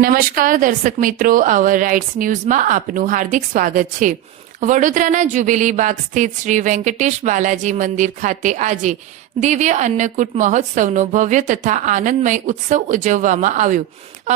નમસ્કાર દર્શક મિત્રો, અવર રાઇટ્સ ન્યૂઝમાં આપનું હાર્દિક સ્વાગત છે। વડોદરાના જુબેલી બાગ સ્થિત શ્રી વેંકટેશ બાલાજી મંદિર ખાતે આજે દિવ્ય અન્નકૂટ મહોત્સવનો ભવ્ય તથા આનંદમય ઉત્સવ ઉજવવામાં આવ્યો।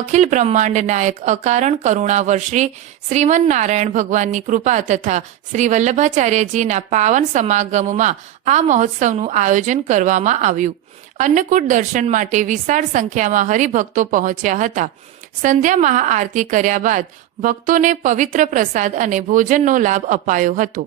અખિલ બ્રહ્માંડ નાયક અકારણ કરુણાવર્ષી શ્રીમન નારાયણ ભગવાનની કૃપા તથા શ્રી વલ્લભાચાર્યજીના પાવન સમાગમમાં આ મહોત્સવનું આયોજન કરવામાં આવ્યું। અન્નકૂટ દર્શન માટે વિશાળ સંખ્યામાં હરિભક્તો પહોંચ્યા હતા। સંધ્યા મહાઆરતી કર્યા બાદ ભક્તોને પવિત્ર પ્રસાદ અને ભોજનનો લાભ અપાયો હતો।